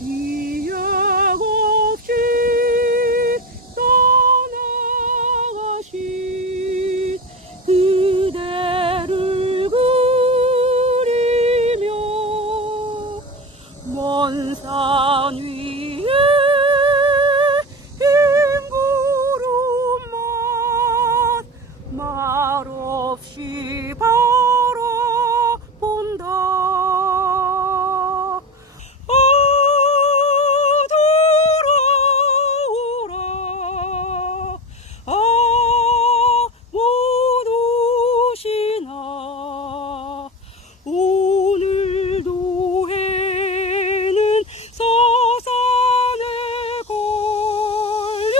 기약 없이 떠나가신 그대를 그리며 먼 산 위에 흰 구름만 말없이 바라본다. 돌아오라 못 오시나. 오늘도 해는 서산에 걸려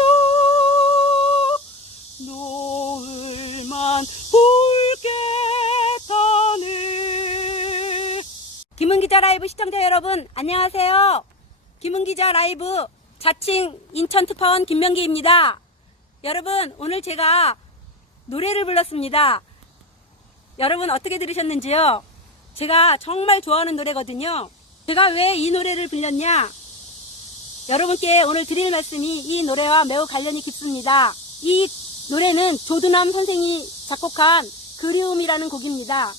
노을만 붉게 타네. 김은기자 라이브 시청자 여러분 안녕하세요. 김은기자 라이브 자칭 인천 특파원 김명기입니다. 여러분 오늘 제가 노래를 불렀습니다. 여러분 어떻게 들으셨는지요? 제가 정말 좋아하는 노래거든요. 제가 왜 이 노래를 불렀냐? 여러분께 오늘 드릴 말씀이 이 노래와 매우 관련이 깊습니다. 이 노래는 조두남 선생이 작곡한 그리움이라는 곡입니다.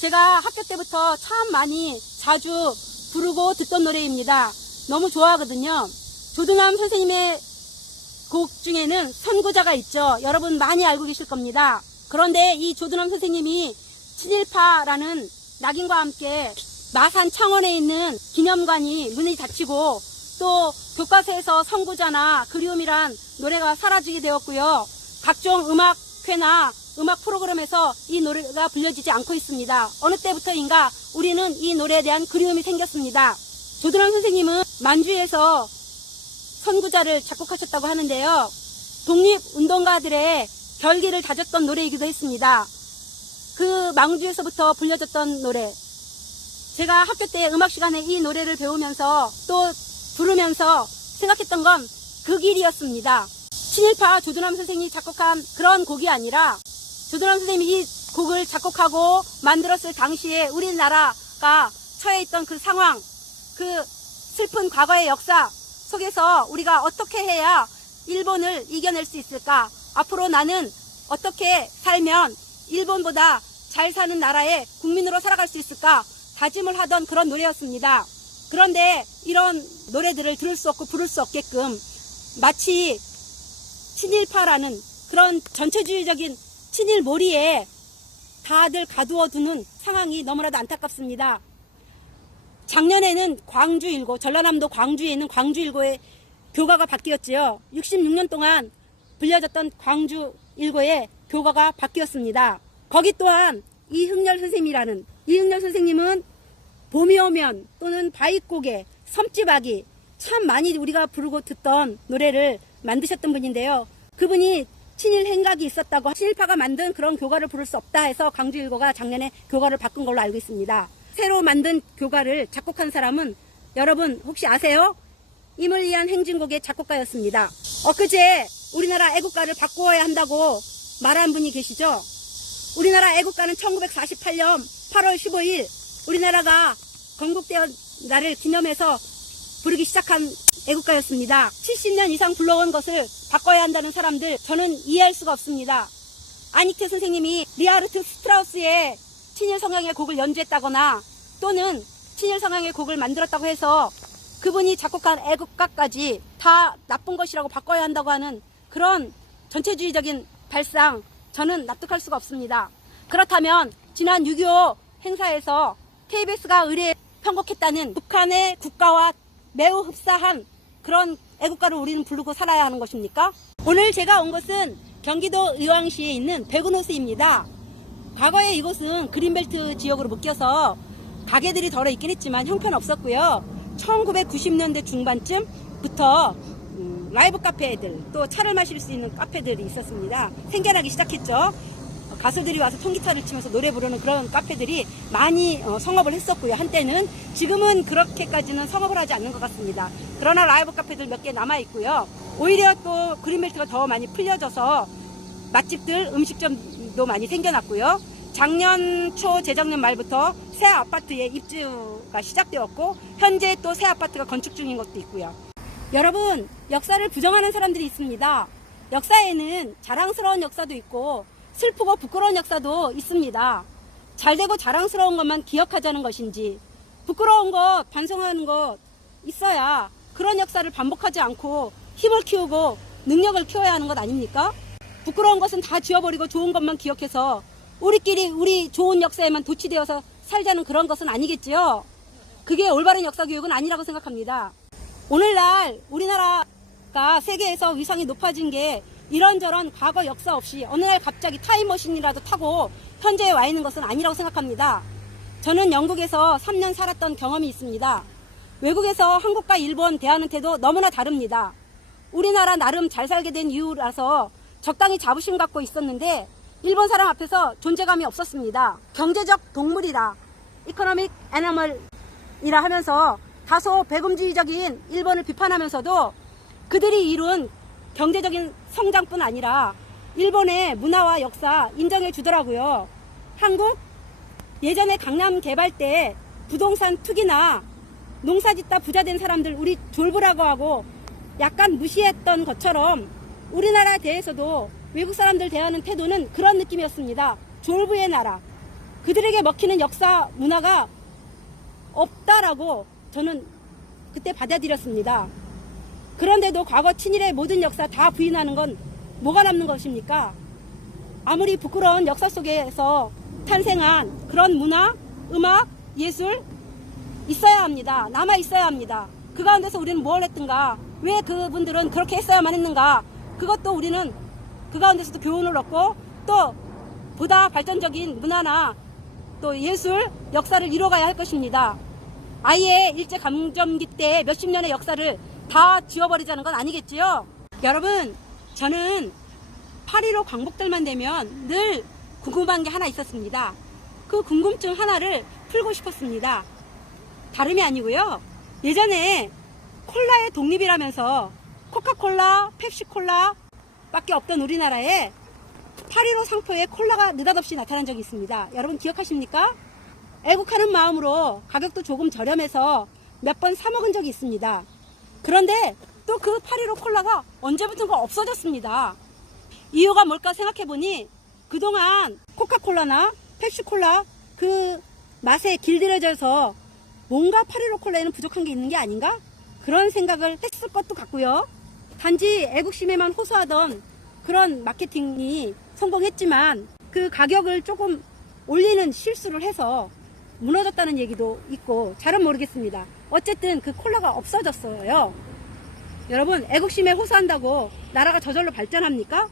제가 학교 때부터 참 많이 자주 부르고 듣던 노래입니다. 너무 좋아하거든요. 조두남 선생님의 곡 중에는 선구자가 있죠. 여러분 많이 알고 계실 겁니다. 그런데 이 조두남 선생님이 친일파라는 낙인과 함께 마산 창원에 있는 기념관이 문이 닫히고 또 교과서에서 선구자나 그리움이란 노래가 사라지게 되었고요. 각종 음악회나 음악 프로그램에서 이 노래가 불려지지 않고 있습니다. 어느 때부터인가 우리는 이 노래에 대한 그리움이 생겼습니다. 조두남 선생님은 만주에서 선구자를 작곡하셨다고 하는데요. 독립운동가들의 결기를 다졌던 노래이기도 했습니다. 그 망주에서부터 불려졌던 노래. 제가 학교 때 음악 시간에 이 노래를 배우면서 또 부르면서 생각했던 건 그 길이었습니다. 친일파 조두남 선생님이 작곡한 그런 곡이 아니라 조두남 선생님이 이 곡을 작곡하고 만들었을 당시에 우리나라가 처해 있던 그 상황, 그 슬픈 과거의 역사 속에서 우리가 어떻게 해야 일본을 이겨낼 수 있을까? 앞으로 나는 어떻게 살면 일본보다 잘 사는 나라의 국민으로 살아갈 수 있을까? 다짐을 하던 그런 노래였습니다. 그런데 이런 노래들을 들을 수 없고 부를 수 없게끔 마치 친일파라는 그런 전체주의적인 친일몰이에 다들 가두어 두는 상황이 너무나도 안타깝습니다. 작년에는 광주 1고, 전라남도 광주에 있는 광주 1고의 교가가 바뀌었지요. 66년 동안 불려졌던 광주 1고의 교가가 바뀌었습니다. 거기 또한 이흥렬 선생님이라는, 이흥렬 선생님은 봄이 오면 또는 바위고개, 섬지박이 참 많이 우리가 부르고 듣던 노래를 만드셨던 분인데요. 그분이 친일 행각이 있었다고 친일파가 만든 그런 교가를 부를 수 없다 해서 광주 1고가 작년에 교가를 바꾼 걸로 알고 있습니다. 새로 만든 교가를 작곡한 사람은 여러분 혹시 아세요? 임을 위한 행진곡의 작곡가였습니다. 엊그제 우리나라 애국가를 바꾸어야 한다고 말한 분이 계시죠? 우리나라 애국가는 1948년 8월 15일 우리나라가 건국된 날을 기념해서 부르기 시작한 애국가였습니다. 70년 이상 불러온 것을 바꿔야 한다는 사람들 저는 이해할 수가 없습니다. 아니케 선생님이 리하르트 스트라우스의 친일 성향의 곡을 연주했다거나 또는 친일 성향의 곡을 만들었다고 해서 그분이 작곡한 애국가까지 다 나쁜 것이라고 바꿔야 한다고 하는 그런 전체주의적인 발상 저는 납득할 수가 없습니다. 그렇다면 지난 6.25 행사에서 KBS가 의뢰 편곡했다는 북한의 국가와 매우 흡사한 그런 애국가를 우리는 부르고 살아야 하는 것입니까? 오늘 제가 온 곳은 경기도 의왕시에 있는 백운호수입니다. 과거에 이곳은 그린벨트 지역으로 묶여서 가게들이 덜어 있긴 했지만 형편없었고요. 1990년대 중반쯤부터 라이브 카페들 또 차를 마실 수 있는 카페들이 있었습니다. 생겨나기 시작했죠. 가수들이 와서 통기타를 치면서 노래 부르는 그런 카페들이 많이 성업을 했었고요. 한때는. 지금은 그렇게까지는 성업을 하지 않는 것 같습니다. 그러나 라이브 카페들 몇 개 남아 있고요. 오히려 또 그린벨트가 더 많이 풀려져서 맛집들, 음식점도 많이 생겨났고요. 작년 초 재작년 말부터 새 아파트에 입주가 시작되었고 현재 또 새 아파트가 건축 중인 것도 있고요. 여러분, 역사를 부정하는 사람들이 있습니다. 역사에는 자랑스러운 역사도 있고 슬프고 부끄러운 역사도 있습니다. 잘되고 자랑스러운 것만 기억하자는 것인지 부끄러운 것, 반성하는 것 있어야 그런 역사를 반복하지 않고 힘을 키우고 능력을 키워야 하는 것 아닙니까? 부끄러운 것은 다 지워버리고 좋은 것만 기억해서 우리끼리 우리 좋은 역사에만 도취되어서 살자는 그런 것은 아니겠지요. 그게 올바른 역사 교육은 아니라고 생각합니다. 오늘날 우리나라가 세계에서 위상이 높아진 게 이런저런 과거 역사 없이 어느 날 갑자기 타임머신이라도 타고 현재에 와 있는 것은 아니라고 생각합니다. 저는 영국에서 3년 살았던 경험이 있습니다. 외국에서 한국과 일본 대하는 태도 너무나 다릅니다. 우리나라 나름 잘 살게 된 이유라서 적당히 자부심 갖고 있었는데 일본 사람 앞에서 존재감이 없었습니다. 경제적 동물이라, 이코노믹 애니멀이라 하면서 다소 배금주의적인 일본을 비판하면서도 그들이 이룬 경제적인 성장뿐 아니라 일본의 문화와 역사 인정해 주더라고요. 한국 예전에 강남 개발 때 부동산 투기나 농사 짓다 부자 된 사람들 우리 졸부라고 하고 약간 무시했던 것처럼 우리나라에 대해서도 외국 사람들 대하는 태도는 그런 느낌이었습니다. 졸부의 나라. 그들에게 먹히는 역사 문화가 없다라고 저는 그때 받아들였습니다. 그런데도 과거 친일의 모든 역사 다 부인하는 건 뭐가 남는 것입니까? 아무리 부끄러운 역사 속에서 탄생한 그런 문화, 음악, 예술 있어야 합니다. 남아 있어야 합니다. 그 가운데서 우리는 뭘 했든가, 왜 그분들은 그렇게 했어야만 했는가, 그것도 우리는 그 가운데서도 교훈을 얻고 또 보다 발전적인 문화나 또 예술, 역사를 이뤄가야 할 것입니다. 아예 일제감점기 때 몇십 년의 역사를 다 지워버리자는 건 아니겠지요? 여러분, 저는 8.15 광복절만 되면 늘 궁금한 게 하나 있었습니다. 그 궁금증 하나를 풀고 싶었습니다. 다름이 아니고요. 예전에 콜라의 독립이라면서 코카콜라, 펩시콜라 밖에 없던 우리나라에 8.15 상표에 콜라가 느닷없이 나타난 적이 있습니다. 여러분 기억하십니까? 애국하는 마음으로 가격도 조금 저렴해서 몇 번 사 먹은 적이 있습니다. 그런데 또 그 8.15 콜라가 언제부턴가 없어졌습니다. 이유가 뭘까 생각해보니 그동안 코카콜라나 펩시콜라 그 맛에 길들여져서 뭔가 8.15 콜라에는 부족한 게 있는 게 아닌가? 그런 생각을 했을 것도 같고요. 단지 애국심에만 호소하던 그런 마케팅이 성공했지만 그 가격을 조금 올리는 실수를 해서 무너졌다는 얘기도 있고 잘은 모르겠습니다. 어쨌든 그 콜라가 없어졌어요. 여러분, 애국심에 호소한다고 나라가 저절로 발전합니까?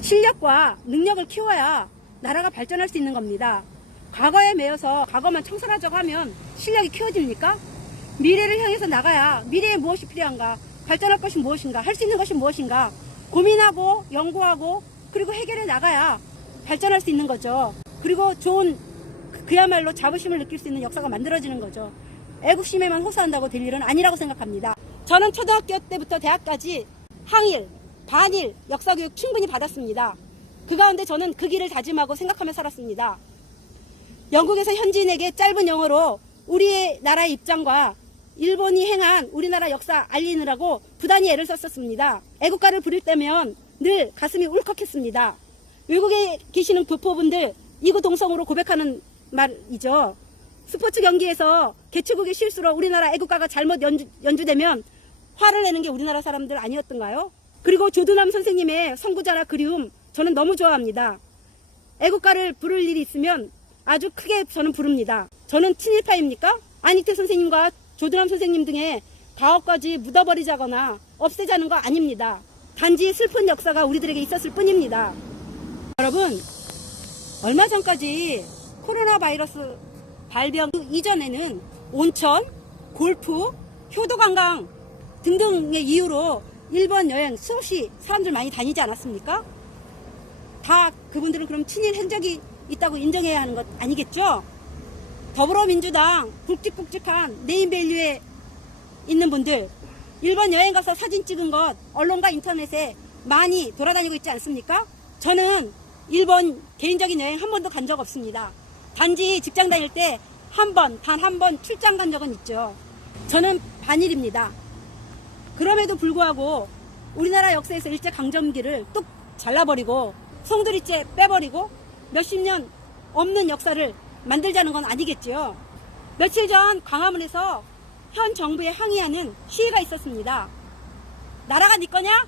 실력과 능력을 키워야 나라가 발전할 수 있는 겁니다. 과거에 매여서 과거만 청산하자고 하면 실력이 키워집니까? 미래를 향해서 나가야 미래에 무엇이 필요한가, 발전할 것이 무엇인가, 할 수 있는 것이 무엇인가 고민하고 연구하고 그리고 해결해 나가야 발전할 수 있는 거죠. 그리고 좋은 그야말로 자부심을 느낄 수 있는 역사가 만들어지는 거죠. 애국심에만 호소한다고 될 일은 아니라고 생각합니다. 저는 초등학교 때부터 대학까지 항일, 반일 역사교육 충분히 받았습니다. 그 가운데 저는 그 길을 다짐하고 생각하며 살았습니다. 영국에서 현지인에게 짧은 영어로 우리의 나라의 입장과 일본이 행한 우리나라 역사 알리느라고 부단히 애를 썼었습니다. 애국가를 부를 때면 늘 가슴이 울컥했습니다. 외국에 계시는 교포분들 이구동성으로 고백하는 말이죠. 스포츠 경기에서 개최국의 실수로 우리나라 애국가가 잘못 연주되면 화를 내는 게 우리나라 사람들 아니었던가요? 그리고 조두남 선생님의 선구자라 그리움 저는 너무 좋아합니다. 애국가를 부를 일이 있으면 아주 크게 저는 부릅니다. 저는 친일파입니까? 안익태 선생님과 조두남 선생님 등의 가옥까지 묻어버리자거나 없애자는 거 아닙니다. 단지 슬픈 역사가 우리들에게 있었을 뿐입니다. 여러분, 얼마 전까지 코로나 바이러스 발병 이전에는 온천, 골프, 효도관광 등등의 이유로 일본 여행 수없이 사람들 많이 다니지 않았습니까? 다 그분들은 그럼 친일 흔적이 있다고 인정해야 하는 것 아니겠죠? 더불어민주당 굵직굵직한 네임밸류에 있는 분들, 일본 여행 가서 사진 찍은 것 언론과 인터넷에 많이 돌아다니고 있지 않습니까? 저는 일본 개인적인 여행 한 번도 간 적 없습니다. 단지 직장 다닐 때 단 한 번 출장 간 적은 있죠. 저는 반일입니다. 그럼에도 불구하고 우리나라 역사에서 일제강점기를 뚝 잘라버리고 송두리째 빼버리고 몇십 년 없는 역사를 만들자는 건 아니겠지요. 며칠 전 광화문에서 현 정부에 항의하는 시위가 있었습니다. 나라가 네 거냐?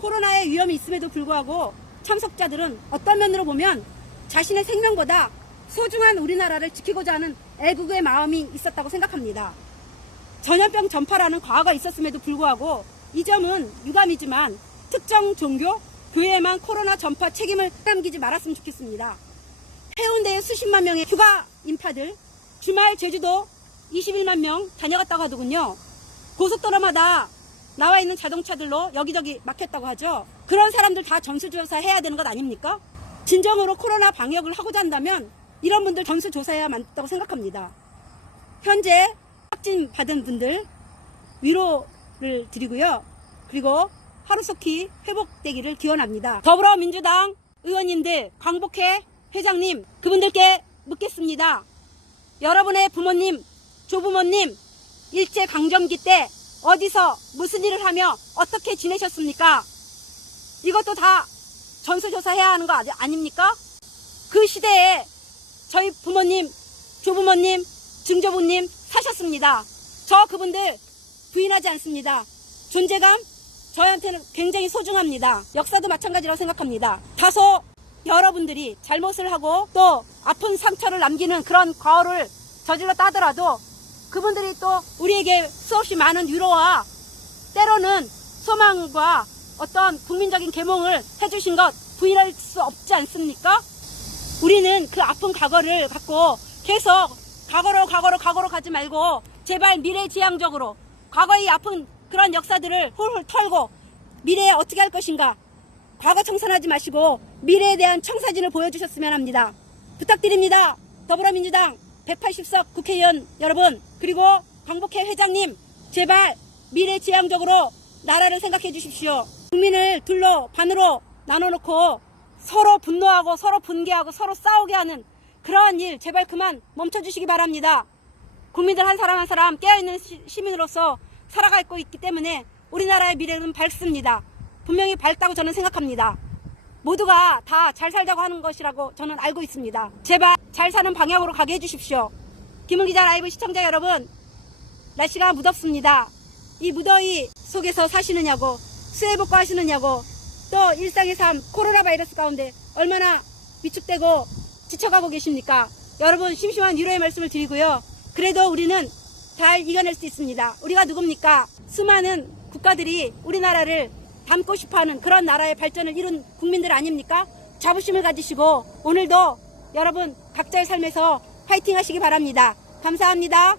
코로나의 위험이 있음에도 불구하고 참석자들은 어떤 면으로 보면 자신의 생명보다 소중한 우리나라를 지키고자 하는 애국의 마음이 있었다고 생각합니다. 전염병 전파라는 과거가 있었음에도 불구하고 이 점은 유감이지만 특정 종교, 교회에만 코로나 전파 책임을 남기지 말았으면 좋겠습니다. 해운대에 수십만 명의 휴가 인파들, 주말 제주도 21만 명 다녀갔다고 하더군요. 고속도로마다 나와 있는 자동차들로 여기저기 막혔다고 하죠. 그런 사람들 다 전수조사 해야 되는 것 아닙니까? 진정으로 코로나 방역을 하고자 한다면 이런 분들 전수조사해야 맞다고 생각합니다. 현재 확진 받은 분들 위로를 드리고요. 그리고 하루속히 회복되기를 기원합니다. 더불어민주당 의원님들, 강복회 회장님, 그분들께 묻겠습니다. 여러분의 부모님, 조부모님 일제강점기 때 어디서 무슨 일을 하며 어떻게 지내셨습니까? 이것도 다 전수조사해야 하는 거 아닙니까? 그 시대에 저희 부모님, 조부모님, 증조부님 사셨습니다. 저 그분들 부인하지 않습니다. 존재감 저희한테는 굉장히 소중합니다. 역사도 마찬가지라고 생각합니다. 다소 여러분들이 잘못을 하고 또 아픈 상처를 남기는 그런 과오를 저질렀다 하더라도 그분들이 또 우리에게 수없이 많은 위로와 때로는 소망과 어떤 국민적인 계몽을 해주신 것 부인할 수 없지 않습니까? 우리는 그 아픈 과거를 갖고 계속 과거로 가지 말고 제발 미래지향적으로 과거의 아픈 그런 역사들을 훌훌 털고 미래에 어떻게 할 것인가 과거 청산하지 마시고 미래에 대한 청사진을 보여주셨으면 합니다. 부탁드립니다. 더불어민주당 180석 국회의원 여러분, 그리고 강복회 회장님, 제발 미래지향적으로 나라를 생각해 주십시오. 국민을 둘로 반으로 나눠놓고 서로 분노하고 서로 분개하고 서로 싸우게 하는 그러한 일 제발 그만 멈춰주시기 바랍니다. 국민들 한 사람 한 사람 깨어있는 시민으로서 살아가고 있기 때문에 우리나라의 미래는 밝습니다. 분명히 밝다고 저는 생각합니다. 모두가 다 잘 살자고 하는 것이라고 저는 알고 있습니다. 제발 잘 사는 방향으로 가게 해주십시오. 김은기자 라이브 시청자 여러분, 날씨가 무덥습니다. 이 무더위 속에서 사시느냐고, 수해복구 하시느냐고, 또 일상의 삶, 코로나 바이러스 가운데 얼마나 위축되고 지쳐가고 계십니까? 여러분 심심한 위로의 말씀을 드리고요. 그래도 우리는 잘 이겨낼 수 있습니다. 우리가 누굽니까? 수많은 국가들이 우리나라를 담고 싶어하는 그런 나라의 발전을 이룬 국민들 아닙니까? 자부심을 가지시고 오늘도 여러분 각자의 삶에서 파이팅 하시기 바랍니다. 감사합니다.